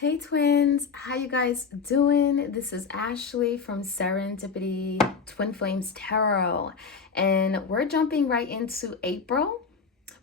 Hey twins, how you guys doing? This is Ashley from Serendipity Twin Flames Tarot, and we're jumping right into April.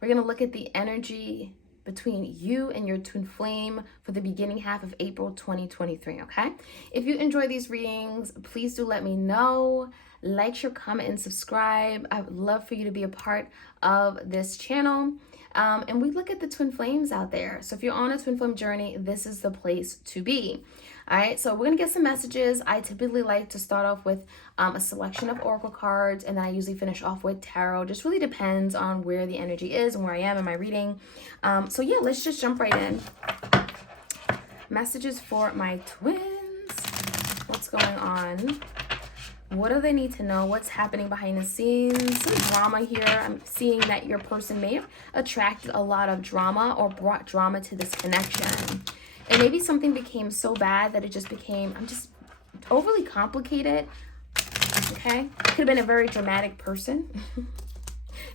We're going to look at the energy between you and your twin flame for the beginning half of April 2023, okay? If you enjoy these readings, please do let me know. Like, share, comment, and subscribe. I would love for you to be a part of this channel. And we look at the twin flames out there. So if you're on a twin flame journey, this is the place to be. All right, so we're going to get some messages. I typically like to start off with a selection of oracle cards, and then I usually finish off with tarot. Just really depends on where the energy is and where I am in my reading. So yeah, let's just jump right in. Messages for my twins. What's going on? What do they need to know? What's happening behind the scenes? Some drama here. I'm seeing that your person may have attracted a lot of drama or brought drama to this connection. And maybe something became so bad that it just became, overly complicated. Okay? Could have been a very dramatic person.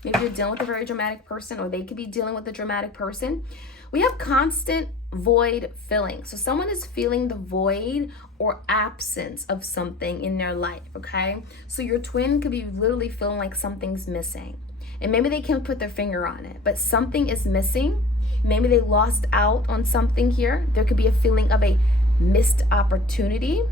Maybe you're dealing with a very dramatic person, or they could be dealing with a dramatic person. We have constant void filling. So someone is feeling the void or absence of something in their life, okay? So your twin could be literally feeling like something's missing. And maybe they can't put their finger on it, but something is missing. Maybe they lost out on something here. There could be a feeling of a missed opportunity.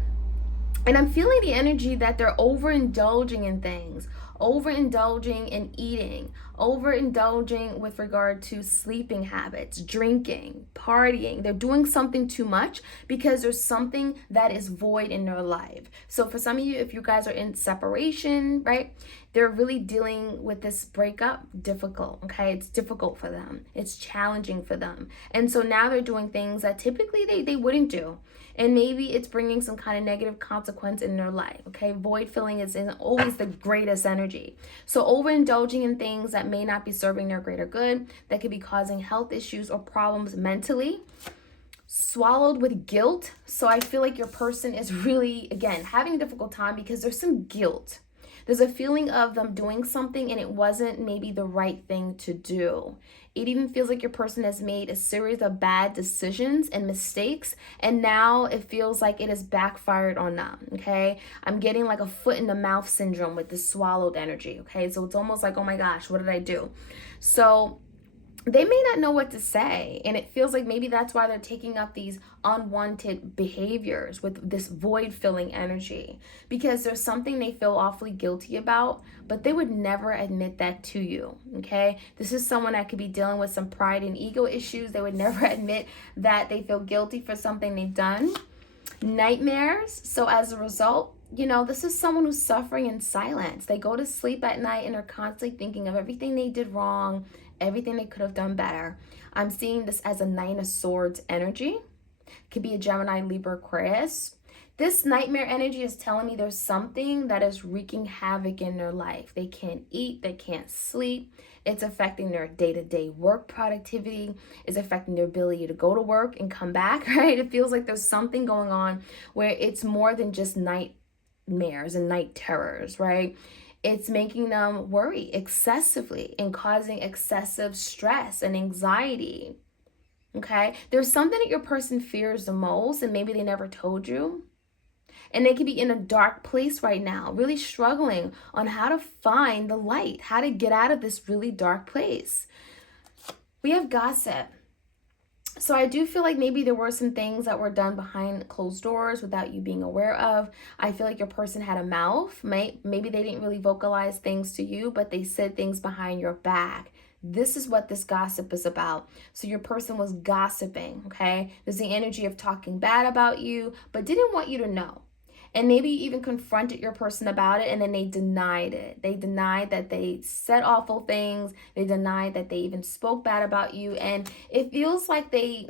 And I'm feeling the energy that they're overindulging in things, overindulging in eating, overindulging with regard to sleeping habits, drinking, partying. They're doing something too much because there's something that is void in their life. So for some of you, if you guys are in separation, right, they're really dealing with this breakup difficult, okay? It's difficult for them. It's challenging for them. And so now they're doing things that typically they wouldn't do. And maybe it's bringing some kind of negative consequence in their life, okay? Void filling isn't always the greatest energy. So overindulging in things that may not be serving their greater good, that could be causing health issues or problems mentally. Swallowed with guilt. So I feel like your person is really, again, having a difficult time because there's some guilt. There's a feeling of them doing something and it wasn't maybe the right thing to do. It even feels like your person has made a series of bad decisions and mistakes, and now it feels like it has backfired on them, okay? I'm getting like a foot in the mouth syndrome with this swallowed energy, okay? So it's almost like, oh my gosh, what did I do? So they may not know what to say, and it feels like maybe that's why they're taking up these unwanted behaviors with this void filling energy, because there's something they feel awfully guilty about, but they would never admit that to you, okay? This is someone that could be dealing with some pride and ego issues. They would never admit that they feel guilty for something they've done. Nightmares. So as a result, you know, this is someone who's suffering in silence. They go to sleep at night and are constantly thinking of everything they did wrong, everything they could have done better. I'm seeing this as a Nine of Swords energy. Could be a Gemini, Libra, Aquarius. This nightmare energy is telling me there's something that is wreaking havoc in their life. They can't eat, they can't sleep. It's affecting their day-to-day work productivity. It's affecting their ability to go to work and come back, right? It feels like there's something going on where it's more than just nightmares and night terrors, right? It's making them worry excessively and causing excessive stress and anxiety, okay? There's something that your person fears the most, and maybe they never told you. And they could be in a dark place right now, really struggling on how to find the light, how to get out of this really dark place. We have gossip. So I do feel like maybe there were some things that were done behind closed doors without you being aware of. I feel like your person had a mouth. Maybe they didn't really vocalize things to you, but they said things behind your back. This is what this gossip is about. So your person was gossiping, okay? There's the energy of talking bad about you, but didn't want you to know. And maybe you even confronted your person about it, and then they denied it. They denied that they said awful things. They denied that they even spoke bad about you. And it feels like they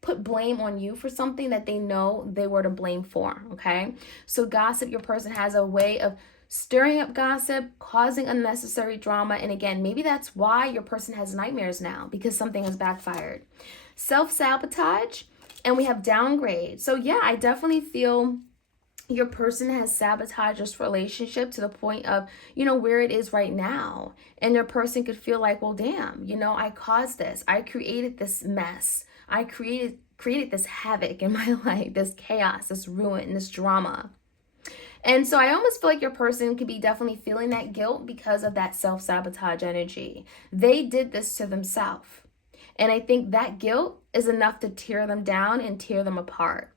put blame on you for something that they know they were to blame for, okay? So gossip, your person has a way of stirring up gossip, causing unnecessary drama. And again, maybe that's why your person has nightmares now, because something has backfired. Self-sabotage, and we have downgrade. So yeah, I definitely feel your person has sabotaged this relationship to the point of, you know, where it is right now. And your person could feel like, well, damn, you know, I caused this. I created this mess. I created created this havoc in my life, this chaos, this ruin, this drama. And so I almost feel like your person could be definitely feeling that guilt because of that self-sabotage energy. They did this to themselves. And I think that guilt is enough to tear them down and tear them apart,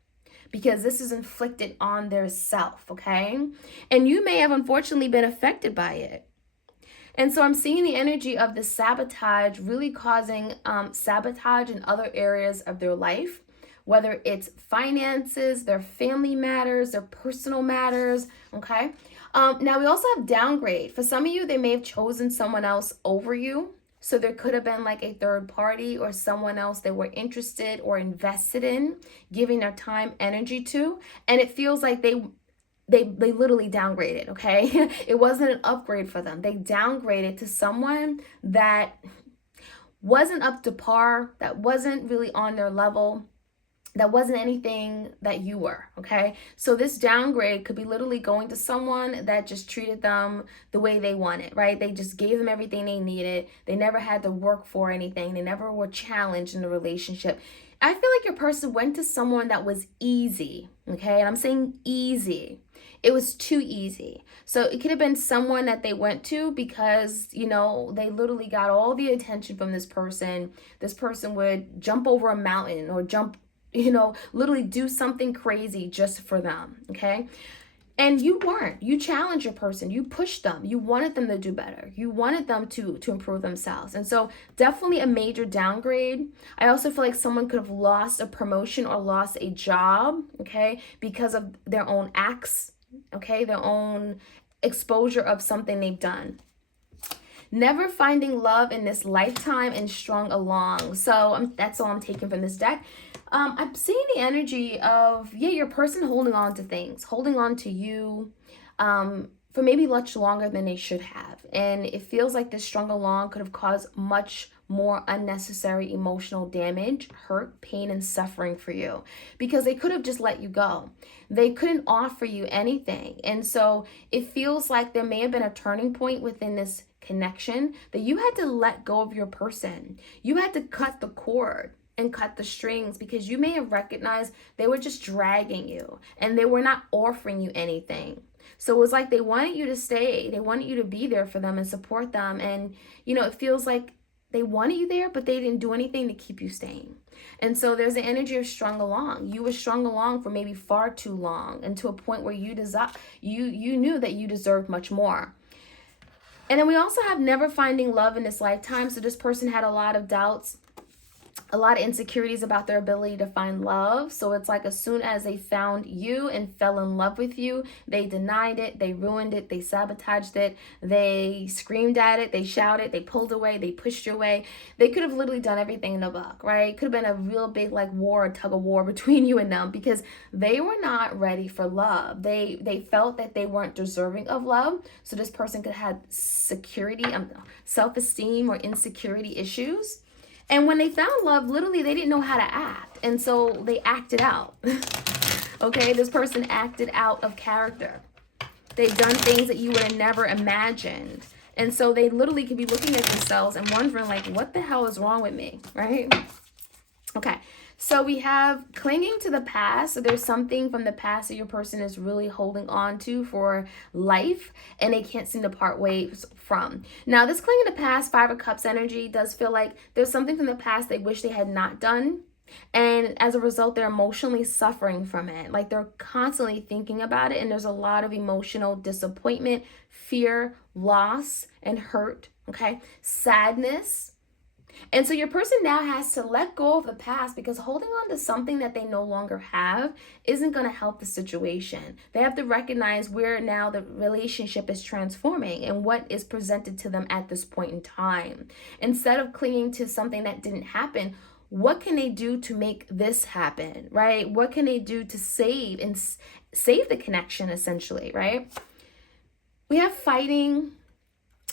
because this is inflicted on their self, okay? And you may have unfortunately been affected by it. And so I'm seeing the energy of the sabotage really causing sabotage in other areas of their life, whether it's finances, their family matters, their personal matters, okay? Now we also have downgrade. For some of you, they may have chosen someone else over you. So there could have been like a third party or someone else they were interested or invested in, giving their time, energy to, and it feels like they literally downgraded, okay? It wasn't an upgrade for them. They downgraded to someone that wasn't up to par, that wasn't really on their level, that wasn't anything that you were, okay? So this downgrade could be literally going to someone that just treated them the way they wanted, right? They just gave them everything they needed. They never had to work for anything. They never were challenged in the relationship. I feel like your person went to someone that was easy, okay? And I'm saying easy. It was too easy. So it could have been someone that they went to because, you know, they literally got all the attention from this person. This person would jump over a mountain or jump, you know, literally do something crazy just for them, okay? And you weren't. You challenged your person. You pushed them. You wanted them to do better. You wanted them to improve themselves. And so definitely a major downgrade. I also feel like someone could have lost a promotion or lost a job, okay, because of their own acts, okay, their own exposure of something they've done. Never finding love in this lifetime and strung along. So that's all I'm taking from this deck. I'm seeing the energy of, yeah, your person holding on to things, holding on to you for maybe much longer than they should have. And it feels like this strung along could have caused much more unnecessary emotional damage, hurt, pain, and suffering for you, because they could have just let you go. They couldn't offer you anything. And so it feels like there may have been a turning point within this connection that you had to let go of your person. You had to cut the cord and cut the strings, because you may have recognized they were just dragging you and they were not offering you anything. So it was like they wanted you to stay. They wanted you to be there for them and support them. And, you know, it feels like they wanted you there, but they didn't do anything to keep you staying. And so there's the energy of strung along. You were strung along for maybe far too long, and to a point where you knew that you deserved much more. And then we also have never finding love in this lifetime. So this person had a lot of doubts, a lot of insecurities about their ability to find love. So it's like as soon as they found you and fell in love with you, they denied it, they ruined it, they sabotaged it, they screamed at it, they shouted, they pulled away, they pushed you away. They could have literally done everything in the book, right? Could have been a real big like war, a tug of war between you and them, because they were not ready for love. They felt that they weren't deserving of love. So this person could have security, self-esteem or insecurity issues. And when they found love, literally, they didn't know how to act. And so they acted out. Okay, this person acted out of character. They've done things that you would have never imagined. And so they literally could be looking at themselves and wondering, like, what the hell is wrong with me, right? Okay, so we have clinging to the past. So there's something from the past that your person is really holding on to for life, and they can't seem to part ways from. Now, this clinging to the past, Five of Cups energy, does feel like there's something from the past they wish they had not done. And as a result, they're emotionally suffering from it. Like they're constantly thinking about it. And there's a lot of emotional disappointment, fear, loss, and hurt. Okay, sadness. And so your person now has to let go of the past, because holding on to something that they no longer have isn't going to help the situation. They have to recognize where now the relationship is transforming and what is presented to them at this point in time. Instead of clinging to something that didn't happen, what can they do to make this happen, right? What can they do to save the connection, essentially, right? We have fighting.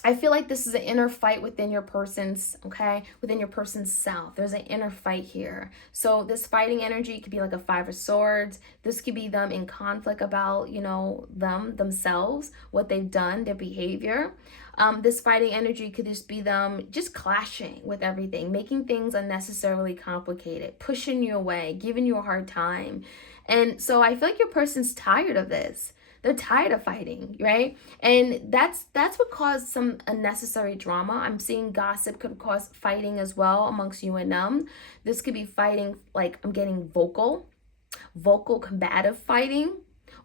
I feel like this is an inner fight within your person's, okay, within your person's self. There's an inner fight here. So this fighting energy could be like a 5 of swords. This could be them in conflict about, you know, themselves, what they've done, their behavior. This fighting energy could just be them just clashing with everything, making things unnecessarily complicated, pushing you away, giving you a hard time. And so I feel like your person's tired of this. They're tired of fighting, right? And that's what caused some unnecessary drama. I'm seeing gossip could cause fighting as well amongst you and them. This could be fighting, like I'm getting vocal combative fighting,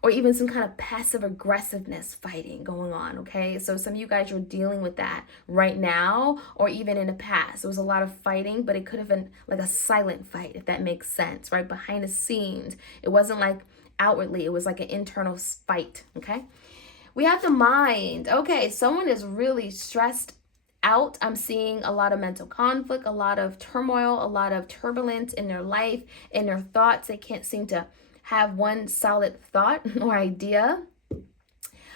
or even some kind of passive aggressiveness fighting going on, okay? So some of you guys are dealing with that right now, or even in the past. There was a lot of fighting, but it could have been like a silent fight, if that makes sense, right? Behind the scenes. It wasn't like outwardly, it was like an internal fight, okay? We have the mind. Okay, someone is really stressed out. I'm seeing a lot of mental conflict, a lot of turmoil, a lot of turbulence in their life, in their thoughts. They can't seem to have one solid thought or idea.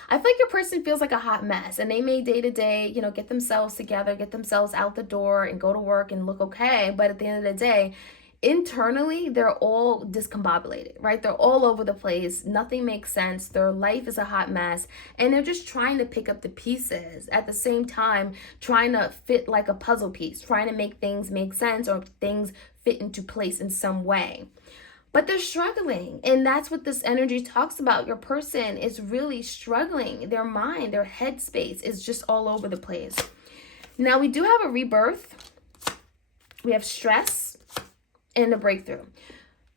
I feel like your person feels like a hot mess, and they may day to day, you know, get themselves together, get themselves out the door and go to work and look okay. But at the end of the day, internally, they're all discombobulated, right? They're all over the place. Nothing makes sense. Their life is a hot mess, and they're just trying to pick up the pieces at the same time, trying to fit like a puzzle piece, trying to make things make sense or things fit into place in some way. But they're struggling, and that's what this energy talks about. Your person is really struggling. Their mind, their headspace is just all over the place. Now, we do have a rebirth. We have stress and a breakthrough.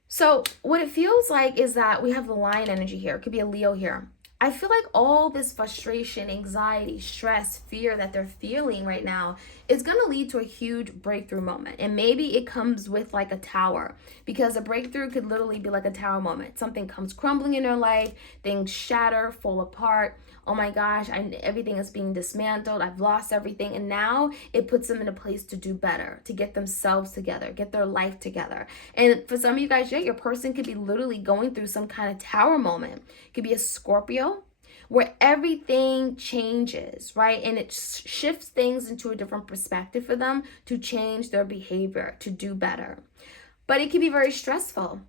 So what it feels like is that we have the lion energy here. It could be a Leo here. I feel like all this frustration, anxiety, stress, fear that they're feeling right now is going to lead to a huge breakthrough moment. And maybe it comes with like a tower, because a breakthrough could literally be like a tower moment. Something comes crumbling in their life, things shatter, fall apart. Oh my gosh, everything is being dismantled. I've lost everything. And now it puts them in a place to do better, to get themselves together, get their life together. And for some of you guys, yeah, your person could be literally going through some kind of tower moment. It could be a Scorpio, where everything changes, right? And it shifts things into a different perspective for them to change their behavior, to do better. But it can be very stressful.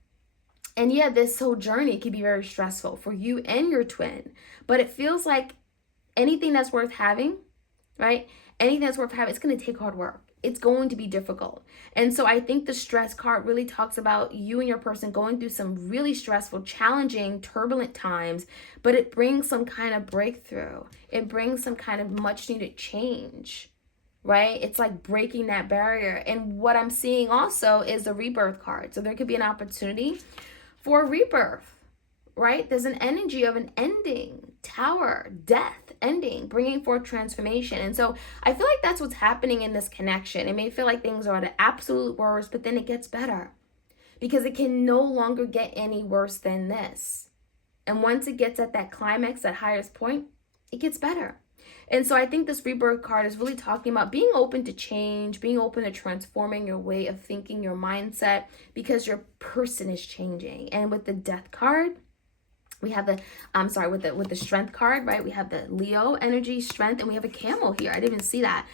And yeah, this whole journey can be very stressful for you and your twin. But it feels like anything that's worth having, right? Anything that's worth having, it's going to take hard work. It's going to be difficult. And so I think the stress card really talks about you and your person going through some really stressful, challenging, turbulent times, but it brings some kind of breakthrough. It brings some kind of much needed change, right? It's like breaking that barrier. And what I'm seeing also is the rebirth card. So there could be an opportunity for rebirth, right? There's an energy of an ending, tower, death, ending, bringing forth transformation. And so I feel like that's what's happening in this connection. It may feel like things are at an absolute worst, but then it gets better, because it can no longer get any worse than this. And once it gets at that climax, that highest point, it gets better. And so I think this rebirth card is really talking about being open to change, being open to transforming your way of thinking, your mindset, because your person is changing. And with the death card, we have the, with the strength card, right? We have the Leo energy, strength, and we have a camel here. I didn't even see that.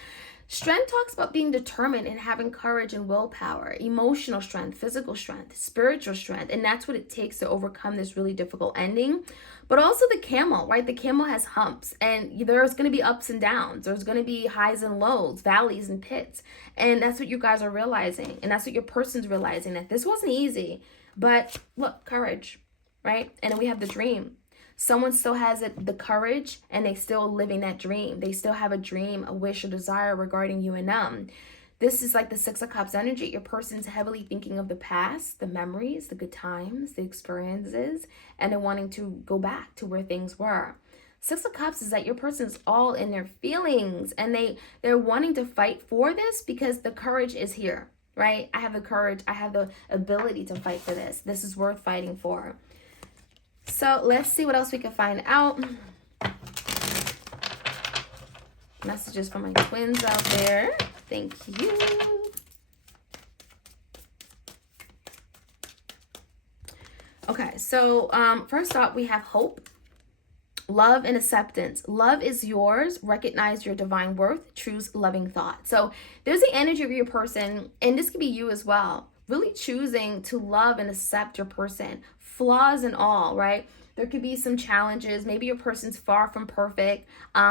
Strength talks about being determined and having courage and willpower, emotional strength, physical strength, spiritual strength. And that's what it takes to overcome this really difficult ending. But also the camel, right? The camel has humps, and there's going to be ups and downs. There's going to be highs and lows, valleys and pits. And that's what you guys are realizing. And that's what your person's realizing, that this wasn't easy. But look, courage, right? And then we have the dream. Someone still has the courage, and they still living that dream. They still have a dream, a wish, a desire regarding you and them. This is like the 6 of Cups energy. Your person's heavily thinking of the past, the memories, the good times, the experiences, and they're wanting to go back to where things were. 6 of Cups is that your person's all in their feelings, and they're wanting to fight for this because the courage is here, right? I have the courage. I have the ability to fight for this. This is worth fighting for. So let's see what else we can find out. Messages from my twins out there. Thank you. Okay, so first off, we have hope. Love and acceptance. Love is yours. Recognize your divine worth. Choose loving thought. So there's the energy of your person, and this could be you as well. Really choosing to love and accept your person, flaws and all, right? There could be some challenges. Maybe your person's far from perfect.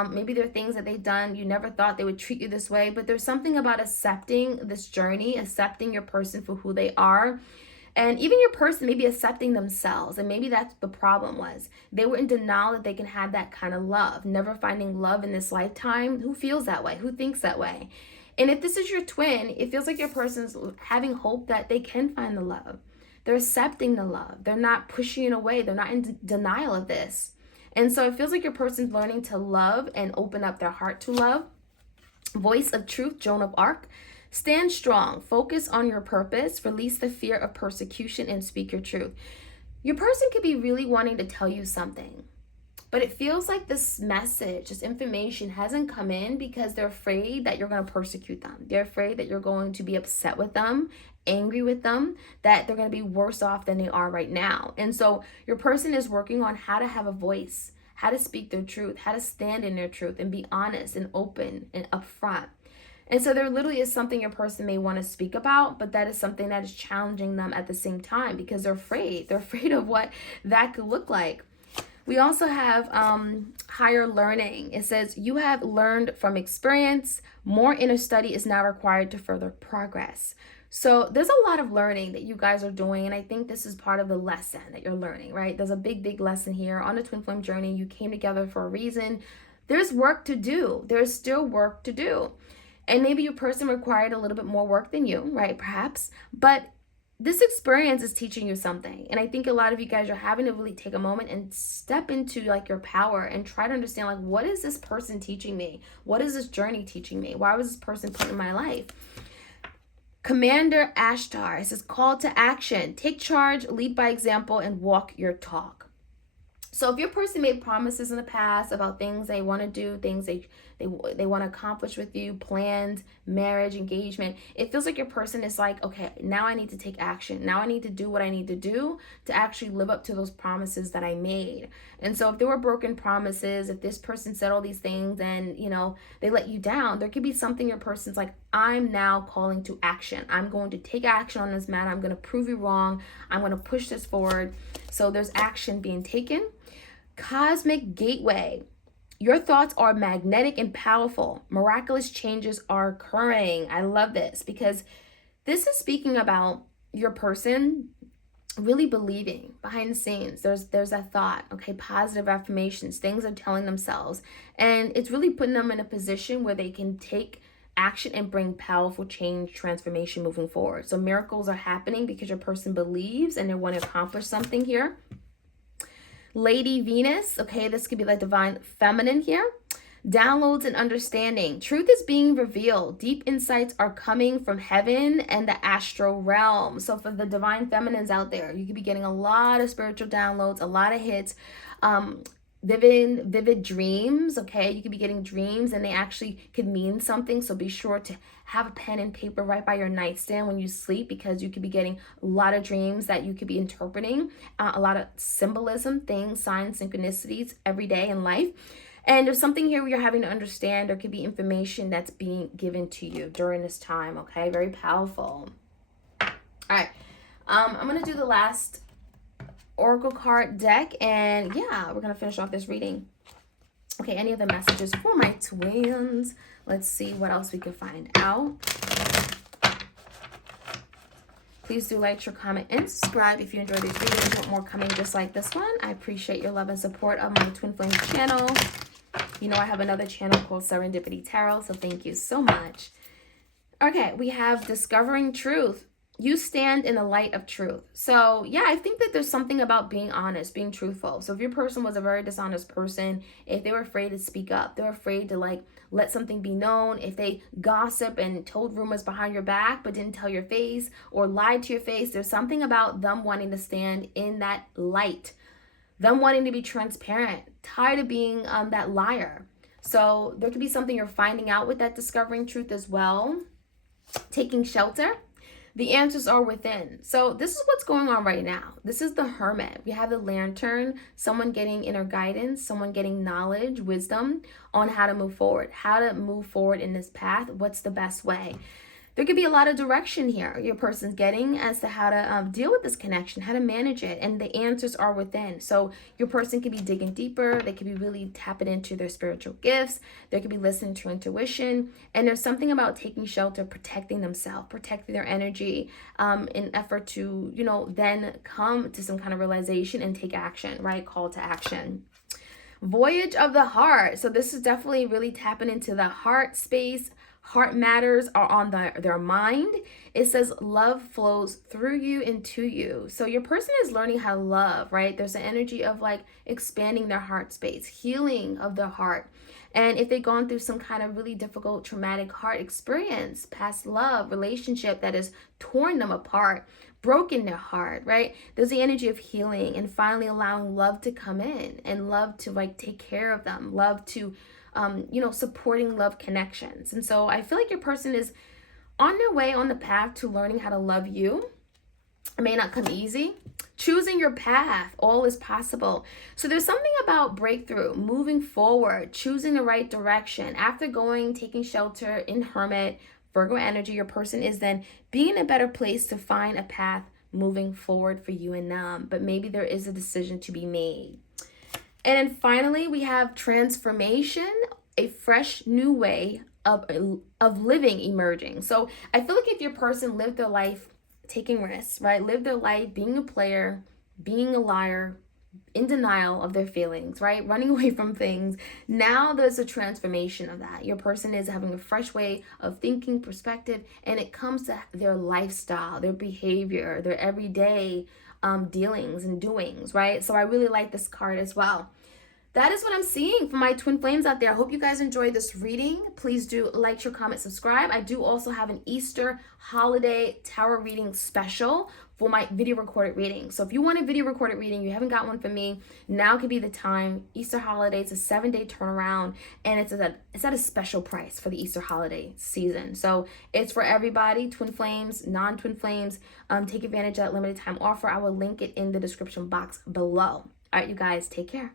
Maybe there are things that they've done you never thought they would treat you this way. But there's something about accepting this journey, accepting your person for who they are. And even your person may be accepting themselves. And maybe that's the problem was. They were in denial that they can have that kind of love. Never finding love in this lifetime. Who feels that way? Who thinks that way? And if this is your twin, it feels like your person's having hope that they can find the love. They're accepting the love. They're not pushing it away. They're not in denial of this. And so it feels like your person's learning to love and open up their heart to love. Voice of truth, Joan of Arc. Stand strong. Focus on your purpose. Release the fear of persecution and speak your truth. Your person could be really wanting to tell you something, but it feels like this message, this information hasn't come in because they're afraid that you're going to persecute them. They're afraid that you're going to be upset with them, angry with them, that they're going to be worse off than they are right now. And so your person is working on how to have a voice, how to speak their truth, how to stand in their truth and be honest and open and upfront. And so there literally is something your person may want to speak about, but that is something that is challenging them at the same time because they're afraid. They're afraid of what that could look like. We also have higher learning. It says, you have learned from experience. More inner study is now required to further progress. So there's a lot of learning that you guys are doing. And I think this is part of the lesson that you're learning, right? There's a big, big lesson here on the twin flame journey. You came together for a reason. There's work to do. There's still work to do. And maybe your person required a little bit more work than you, right? Perhaps. But this experience is teaching you something. And I think a lot of you guys are having to really take a moment and step into like your power and try to understand, like, what is this person teaching me? What is this journey teaching me? Why was this person put in my life? Commander Ashtar, it says, call to action. Take charge, lead by example, and walk your talk. So if your person made promises in the past about things they want to do, things they want to accomplish with you, plans, marriage, engagement, it feels like your person is like, okay, now I need to take action. Now I need to do what I need to do to actually live up to those promises that I made. And so if there were broken promises, if this person said all these things and, you know, they let you down, there could be something your person's like, I'm now calling to action. I'm going to take action on this matter. I'm going to prove you wrong. I'm going to push this forward. So there's action being taken. Cosmic gateway. Your thoughts are magnetic and powerful. Miraculous changes are occurring. I love this because this is speaking about your person really believing behind the scenes. There's a thought, okay, positive affirmations, things they're telling themselves. And it's really putting them in a position where they can take action and bring powerful change, transformation moving forward. So miracles are happening because your person believes and they want to accomplish something here. Lady Venus, okay, this could be like divine feminine here. Downloads and understanding. Truth is being revealed. Deep insights are coming from heaven and the astral realm. So for the divine feminines out there, you could be getting a lot of spiritual downloads, a lot of hits. Vivid dreams, okay? You could be getting dreams and they actually could mean something. So be sure to have a pen and paper right by your nightstand when you sleep because you could be getting a lot of dreams that you could be interpreting, a lot of symbolism, things, signs, synchronicities every day in life. And there's something here where you're having to understand. There could be information that's being given to you during this time, okay? Very powerful. All right. I'm going to do the last oracle card deck, and yeah, we're gonna finish off this reading. Okay, any other messages for my twins? Let's see what else we can find out. Please do like, share, comment, and subscribe if you enjoy these videos. Want more coming just like this one. I appreciate your love and support of my Twin Flame channel. You know I have another channel called Serendipity Tarot, so thank you so much. Okay, we have Discovering Truth. You stand in the light of truth. So yeah, I think that there's something about being honest, being truthful. So if your person was a very dishonest person, if they were afraid to speak up, they're afraid to like let something be known, if they gossip and told rumors behind your back but didn't tell your face or lied to your face, there's something about them wanting to stand in that light, them wanting to be transparent, tired of being that liar. So there could be something you're finding out with that discovering truth as well. Taking shelter. The answers are within. So this is what's going on right now. This is the Hermit. We have the Lantern, someone getting inner guidance, someone getting knowledge, wisdom on how to move forward in this path. What's the best way? There could be a lot of direction here your person's getting as to how to deal with this connection, how to manage it, and the answers are within. So your person could be digging deeper. They could be really tapping into their spiritual gifts. They could be listening to intuition, and there's something about taking shelter, protecting themselves, protecting their energy, in effort to, then come to some kind of realization and take action, right? Call to action. Voyage of the heart. So this is definitely really tapping into the heart space. Heart matters are on their mind. It says love flows through you and to you. So your person is learning how to love, right? There's an energy of like expanding their heart space, healing of their heart. And if they've gone through some kind of really difficult, traumatic heart experience, past love, relationship that has torn them apart, broken their heart, right? There's the energy of healing and finally allowing love to come in and love to like take care of them, love to supporting love connections. And so I feel like your person is on their way on the path to learning how to love you. It may not come easy. Choosing your path, all is possible. So there's something about breakthrough, moving forward, choosing the right direction. After taking shelter in Hermit, Virgo energy, your person is then being in a better place to find a path moving forward for you and them. But maybe there is a decision to be made. And then finally, we have transformation, a fresh new way of living emerging. So I feel like if your person lived their life taking risks, right? Lived their life being a player, being a liar, in denial of their feelings, right? Running away from things. Now there's a transformation of that. Your person is having a fresh way of thinking, perspective, and it comes to their lifestyle, their behavior, their everyday dealings and doings, right? So I really like this card as well. That is what I'm seeing for my twin flames out there. I hope you guys enjoyed this reading. Please do like, share, comment, subscribe. I do also have an Easter holiday tarot reading special for my video recorded reading. So if you want a video recorded reading, you haven't got one from me, now could be the time. Easter holiday, it's a 7-day turnaround, and it's at a special price for the Easter holiday season. So it's for everybody, twin flames, non-twin flames. Take advantage of that limited time offer. I will link it in the description box below. All right, you guys, take care.